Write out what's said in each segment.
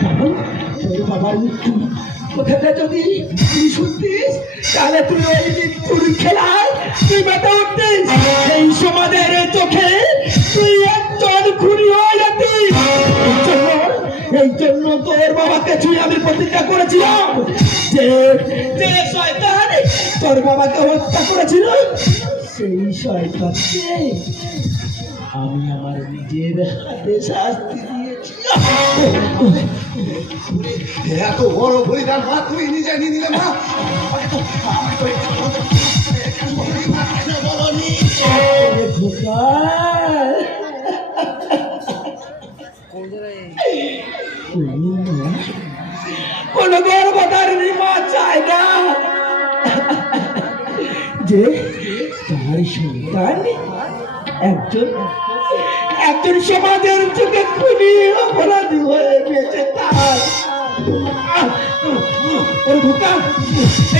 কারণ তোর বাবার মৃত্যু কথাটা যদি তুই শুনতিস তাহলে তুই ওই মৃত্যুর খেলায় তুই মেতে উঠতিস। এই সমাজের চোখে তুই একজন খুনি হয়ে যেতিস। এই জন্য তোর বাবাকে ছুঁয়ে আমি প্রতিজ্ঞা করেছিলাম যে যে শয়তান তোর বাবাকে হত্যা করেছিল সেই শয়তানকে আমি আমার নিজের হাতে শাস্তি দিয়েছি। এত বড় বলিদান মা তুমি নিজে নিয়ে নিলে মা। কোন গর্ভধারিণী মা চায় না যে তার সন্তান একজন একজন সমাজের চোখে খুনি অপরাধী হয়ে গেছে। তার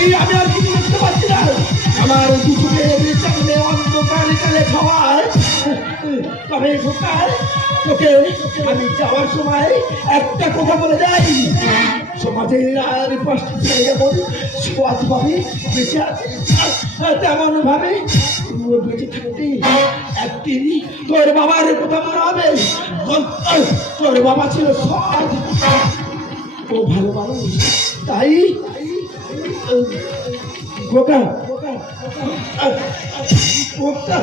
এই আমি আর কিছু বুঝতে পারছি না। আমার দুচোখের সামনে অন্ধকার কালে খাওয়ায় তবে ঢোকায় তোকে আমি যাওয়ার সময় একটা কথা বলে যাই, সমাজের আর পাঁচটি ছেলে যেমন সৎভাবে বেঁচে আছে তেমন ভাবে তুইও বেঁচে থাকতে একদিন তোর বাবার কথা মনে হবে। তোর বাবা ছিল সৎ ও ভালো মানুষ, তাই গোকা গোকা গোকা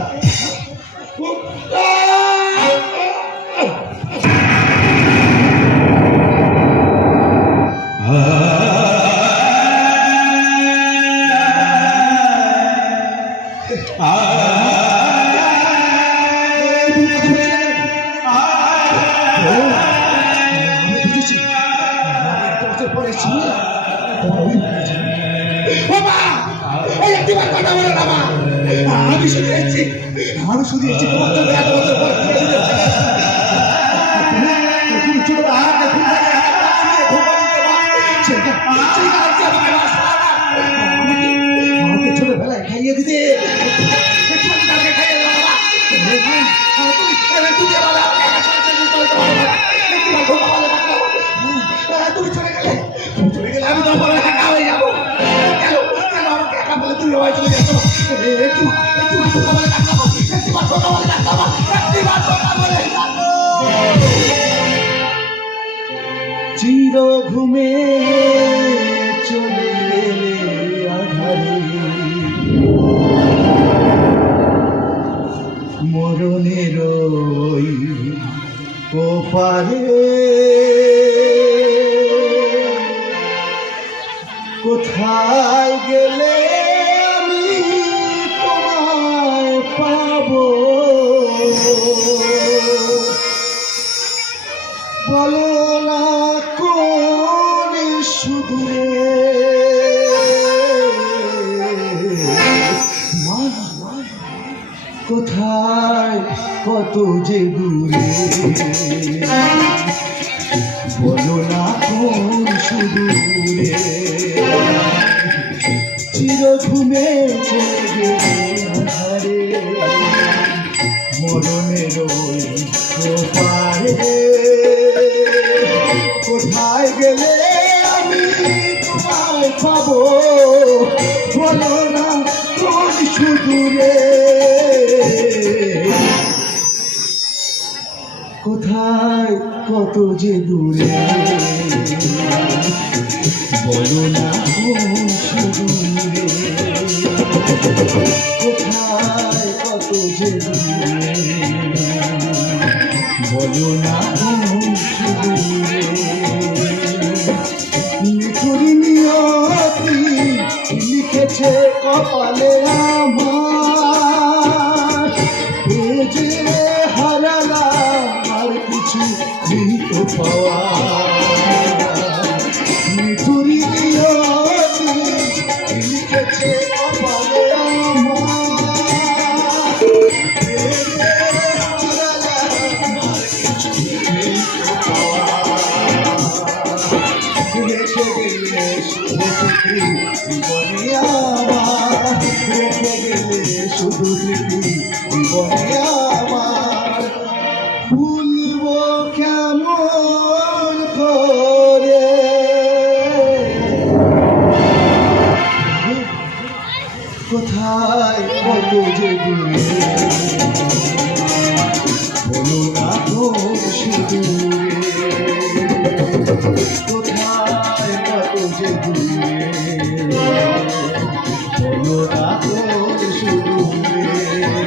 আমি শুধু এসেছি তোমার জন্য এত বছর পর ছোটবেলায় খাইয়ে দিতে তুমি চলে গেলে আমি তো একা হয়ে যাবো। আমাকে একা বলে তুমি হয়ে চলে যাচ্ছ। চির ঘুমে চলে গেলে আধারে মরণের ওপারে কোথায় গেলে আমি তোমায় পাবো বলো না কোন সুদূরে কোথায় কত যে দূরে বলো না কোন সুদূরে চির ঘুমে চলে আধারে মরণের ওপারে কোথায় গেলে আমি তোমায় পাবো বলো না কোন সুদূরে কোথায় কত যে দূরে বলো না কোন সুদূরে কোথায় কত যে দূরে বলো না কোন সুদূরে নিখুঁত নিয়তি লিখেছে কপালে আমার যে হারালাম আর কিছু তো পাওয়া নিখুঁত নিয়তি লিখেছে কপালে জীবনে আমার রেখে গেলে শুধু জীবনে আমার ভুলবো কেমন কত যে দূরে বলো না তো সুদূরে কোথায় কত যে দূরে বলো না তো সুদূরে